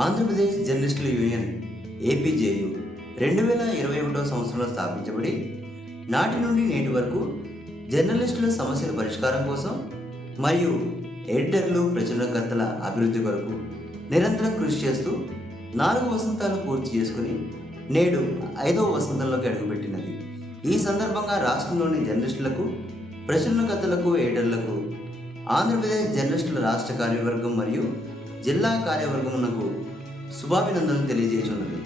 ఆంధ్రప్రదేశ్ జర్నలిస్టుల union APJU 2021 సంవత్సరంలో స్థాపించబడి నాటి నుండి నేటి వరకు జర్నలిస్టుల సమస్యల పరిష్కారం కోసం మరియు ఎడిటర్లు ప్రచురణకర్తల అభివృద్ధి కొరకు నిరంతరం కృషి చేస్తూ 4 వసంతాలు పూర్తి చేసుకుని నేడు 5వ వసంతంలోకి అడుగుపెట్టినది. ఈ సందర్భంగా రాష్ట్రంలోని జర్నలిస్టులకు, ప్రచురణకర్తలకు, ఎడిటర్లకు ఆంధ్రప్రదేశ్ జర్నలిస్టుల రాష్ట్ర కార్యవర్గం మరియు జిల్లా కార్యవర్గమునకు శుభాభినందనలు తెలియజేయుచున్నది.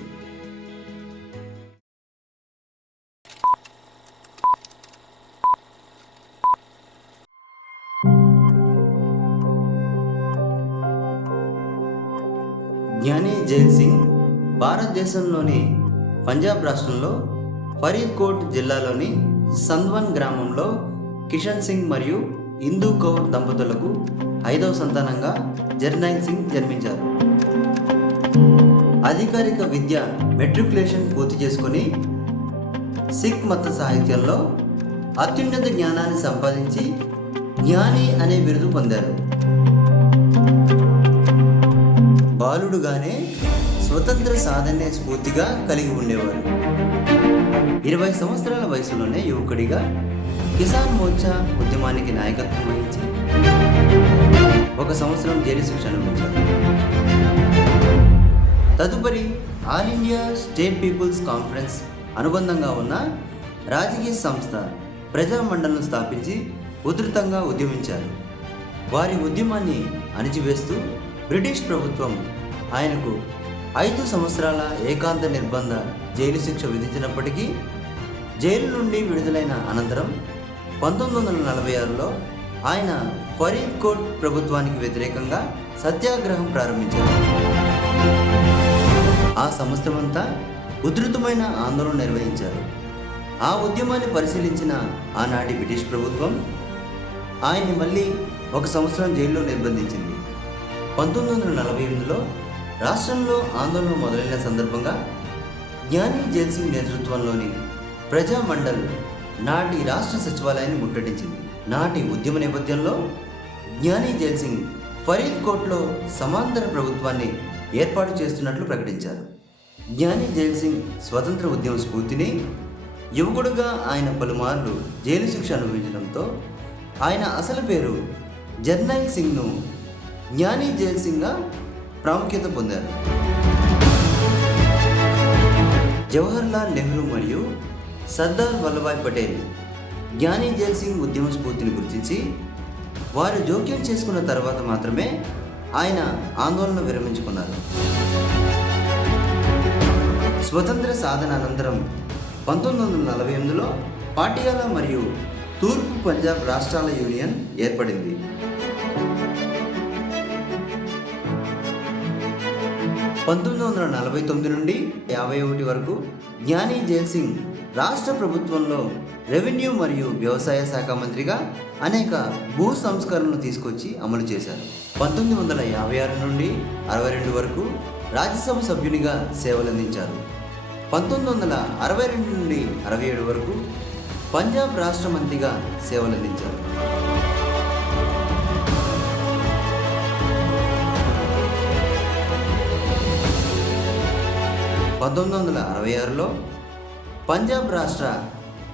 జ్ఞాని జైల్ సింగ్ భారతదేశంలోని పంజాబ్ రాష్ట్రంలో ఫరీద్కోట్ జిల్లాలోని సంద్వన్ గ్రామంలో కిషన్ సింగ్ మరియు ఇందూ కౌర్ దంపతులకు 5వ సంతానంగా జర్నైల్ సింగ్ జన్మించారు. అధికారిక విద్య మెట్రికులేషన్ పూర్తి చేసుకుని సిక్ మత సాహిత్యంలో అత్యున్నత జ్ఞానాన్ని సంపాదించి జ్ఞాని అనే బిరుదు పొందారు. బాలుడుగానే స్వతంత్ర సాధనే స్ఫూర్తిగా కలిగి ఉండేవారు. 20 సంవత్సరాల వయసులోనే యువకుడిగా కిసాన్ మోర్చా ఉద్యమానికి నాయకత్వం వహించి 1 సంవత్సరం జైలు శిక్ష అనుభవించారు. తదుపరి All India State People's Conference అనుబంధంగా ఉన్న రాజకీయ సంస్థ ప్రజామండలిని స్థాపించి ఉధృతంగా ఉద్యమించారు. వారి ఉద్యమాన్ని అణిచివేస్తూ బ్రిటిష్ ప్రభుత్వం ఆయనకు 5 సంవత్సరాల ఏకాంత నిర్బంధ జైలు శిక్ష విధించినప్పటికీ జైలు నుండి విడుదలైన అనంతరం 1946లో ఆయన ఫరీద్కోట్ ప్రభుత్వానికి వ్యతిరేకంగా సత్యాగ్రహం ప్రారంభించారు. ఆ సంవత్సరమంతా ఉధృతమైన ఆందోళన నిర్వహించారు. ఆ ఉద్యమాన్ని పరిశీలించిన ఆనాటి బ్రిటిష్ ప్రభుత్వం ఆయన్ని మళ్ళీ 1 సంవత్సరం జైల్లో నిర్బంధించింది. 1948లో రాష్ట్రంలో ఆందోళన మొదలైన సందర్భంగా జ్ఞాని జైల్ సింగ్ నేతృత్వంలోని ప్రజామండల్ నాటి రాష్ట్ర సచివాలయాన్ని ముట్టడించింది. నాటి ఉద్యమ నేపథ్యంలో జ్ఞాని జైల్ సింగ్ ఫరీద్కోట్లో సమాంతర ప్రభుత్వాన్ని ఏర్పాటు చేస్తున్నట్లు ప్రకటించారు. జ్ఞాని జైల్ సింగ్ స్వతంత్ర ఉద్యమ స్ఫూర్తిని యువకుడుగా ఆయన పలుమార్లు జైలు శిక్ష అనుభవించడంతో ఆయన అసలు పేరు జర్నైల్ సింగ్ను జ్ఞాని జైల్ సింగ్గా ప్రాముఖ్యత పొందారు. జవహర్లాల్ నెహ్రూ మరియు సర్దార్ వల్లభాయ్ పటేల్ జ్ఞాని జైల్ సింగ్ ఉద్యమ స్ఫూర్తిని గుర్తించి వారు జోక్యం చేసుకున్న తర్వాత మాత్రమే ఆయన ఆందోళన విరమించుకున్నారు. స్వతంత్ర సాధన అనంతరం 1948లో పాటియాలా మరియు తూర్పు పంజాబ్ రాష్ట్రాల యూనియన్ ఏర్పడింది. 1949 నుండి 51 వరకు జ్ఞాని జైల్ సింగ్ రాష్ట్ర ప్రభుత్వంలో రెవెన్యూ మరియు వ్యవసాయ శాఖ మంత్రిగా అనేక భూ సంస్కరణలు తీసుకొచ్చి అమలు చేశారు. 1956 నుండి 62 వరకు రాజ్యసభ సభ్యునిగా సేవలందించారు. 1962 నుండి 67 వరకు పంజాబ్ రాష్ట్ర మంత్రిగా సేవలందించారు. 1966లో పంజాబ్ రాష్ట్ర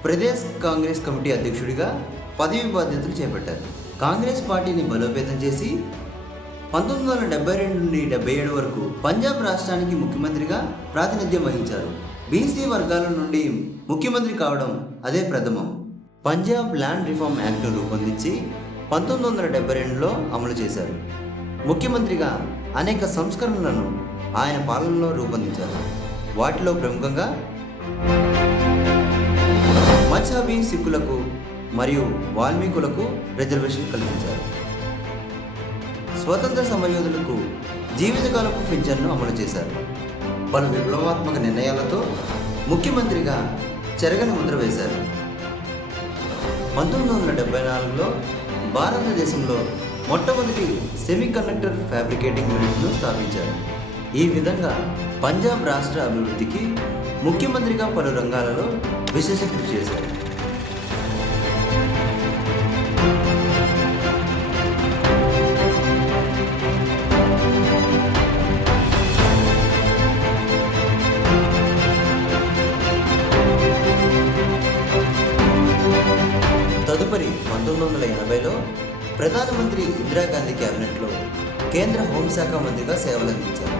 ప్రదేశ్ కాంగ్రెస్ కమిటీ అధ్యక్షుడిగా పదవి బాధ్యతలు చేపట్టారు. కాంగ్రెస్ పార్టీని బలోపేతం చేసి 1972 నుండి 77 వరకు పంజాబ్ రాష్ట్రానికి ముఖ్యమంత్రిగా ప్రాతినిధ్యం వహించారు. బీసీ వర్గాల నుండి ముఖ్యమంత్రి కావడం అదే ప్రథమం. పంజాబ్ ల్యాండ్ రిఫార్మ్ యాక్ట్ను రూపొందించి 1972లో అమలు చేశారు. ముఖ్యమంత్రిగా అనేక సంస్కరణలను ఆయన పాలనలో రూపొందించారు. వాటిలో ప్రముఖంగా మజ్హబీ సిక్కులకు మరియు వాల్మీకులకు రిజర్వేషన్ కల్పించారు. స్వతంత్ర సమరయోధులకు జీవితకాలపు పింఛన్ను అమలు చేశారు. పలు విప్లవాత్మక నిర్ణయాలతో ముఖ్యమంత్రిగా చెరగని ముద్ర వేశారు. 1974లో భారతదేశంలో మొట్టమొదటి సెమీకండక్టర్ ఫ్యాబ్రికేటింగ్ యూనిట్ను స్థాపించారు. ఈ విధంగా పంజాబ్ రాష్ట్ర అభివృద్ధికి ముఖ్యమంత్రిగా పలు రంగాలలో విశేష కృషి చేశారు. 2020లో ప్రధానమంత్రి ఇందిరాగాంధీ క్యాబినెట్లో కేంద్ర హోంశాఖ మంత్రిగా సేవలందించారు.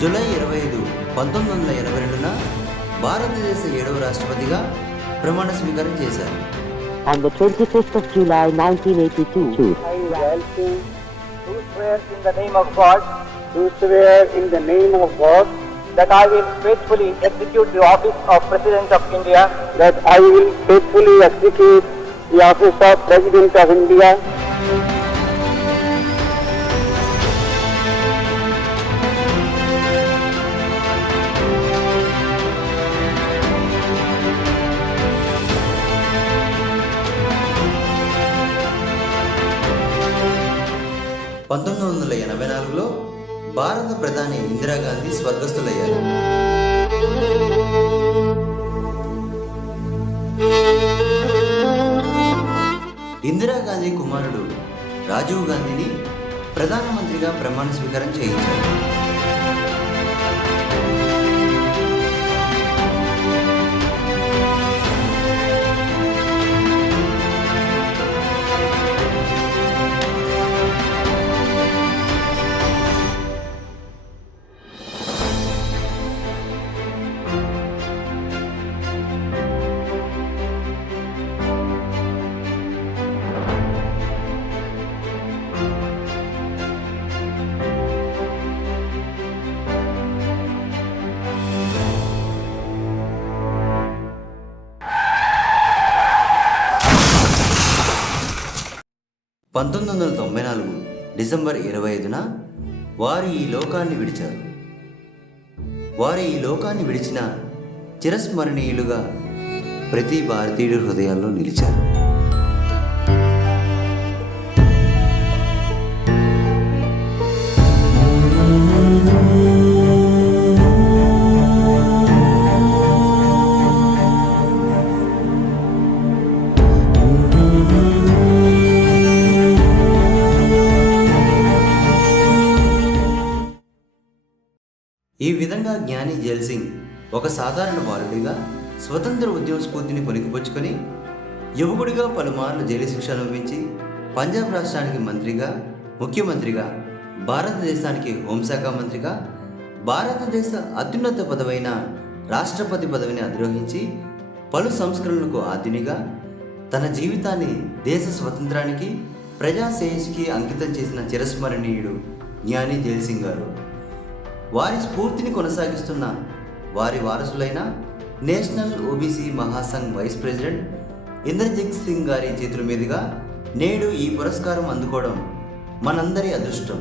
జూలై 25, 1982న భారతదేశ 7వ రాష్ట్రపతిగా ప్రమాణ స్వీకారం చేశారు. On the 25th of July 1982, I, Jayal Singh, do swear in the name of God, that I will faithfully execute the office of President of India, the office of President of India, 1984లో భారత ప్రధాని ఇందిరాగాంధీ స్వర్గస్థులయ్యారు. ఇందిరాగాంధీ కుమారుడు రాజీవ్ గాంధీని ప్రధానమంత్రిగా ప్రమాణ స్వీకారం చేయించారు. December 25న వారు ఈ లోకాన్ని విడిచారు. వారు ఈ లోకాన్ని విడిచిన చిరస్మరణీయులుగా ప్రతి భారతీయుడి హృదయాల్లో నిలిచారు. ఈ విధంగా జ్ఞాని జైల్ సింగ్ ఒక సాధారణ బాలుడిగా స్వతంత్ర ఉద్యమ స్ఫూర్తిని పొలికిపుచ్చుకొని యువకుడిగా పలుమార్లు జైలు శిక్ష అనుభవించి పంజాబ్ రాష్ట్రానికి మంత్రిగా, ముఖ్యమంత్రిగా, భారతదేశానికి హోంశాఖ మంత్రిగా, భారతదేశ అత్యున్నత పదవైన రాష్ట్రపతి పదవిని అధిరోహించి పలు సంస్కరణలకు ఆద్యునిగా తన జీవితాన్ని దేశ స్వతంత్రానికి, ప్రజా శ్రేయస్సుకి అంకితం చేసిన చిరస్మరణీయుడు జ్ఞాని జైల్ సింగ్ గారు. వారి స్ఫూర్తిని కొనసాగిస్తున్న వారి వారసులైన national OBC Mahasangh vice president Indrajit Singh గారి చేతుల మీదుగా నేడు ఈ పురస్కారం అందుకోవడం మనందరి అదృష్టం.